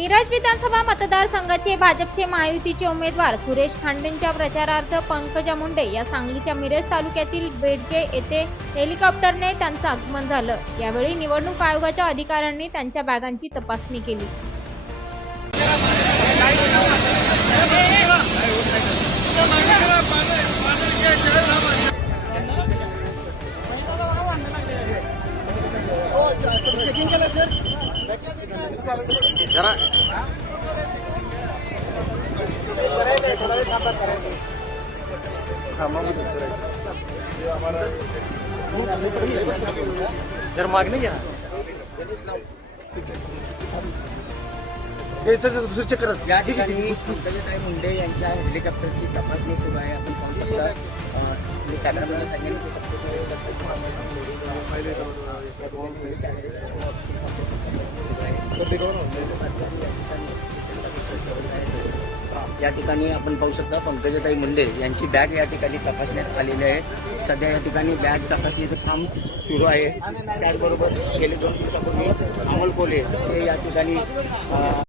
मिरज विधानसभा मतदारसंघाचे भाजपचे महायुतीचे उमेदवार सुरेश खांडेंच्या प्रचारार्थ पंकजा मुंडे या सांगलीच्या मिरज तालुक्यातील बेडके येथे हेलिकॉप्टरने त्यांचं आगमन झालं। यावेळी निवडणूक आयोगाच्या अधिकाऱ्यांनी त्यांच्या बॅगांची तपासणी केली। जरा जर मागणी घ्या दुसरं चक्कर या ठिकाणी पंकजाताई मुंडे यांच्या हेलिकॉप्टरची तपासणी सुरू आहे। आपण पाहू शकता मी कॅमेरामॅनला या ठिकाणी आपण पाहू शकता पंकजाताई मुंडे यांची बॅग या ठिकाणी तपासण्यात आलेली आहे। सध्या या ठिकाणी बॅग तपासणीचं काम सुरू आहे। त्याचबरोबर गेले 2 दिवसापूर्वी अमोल कोल्हे हे या ठिकाणी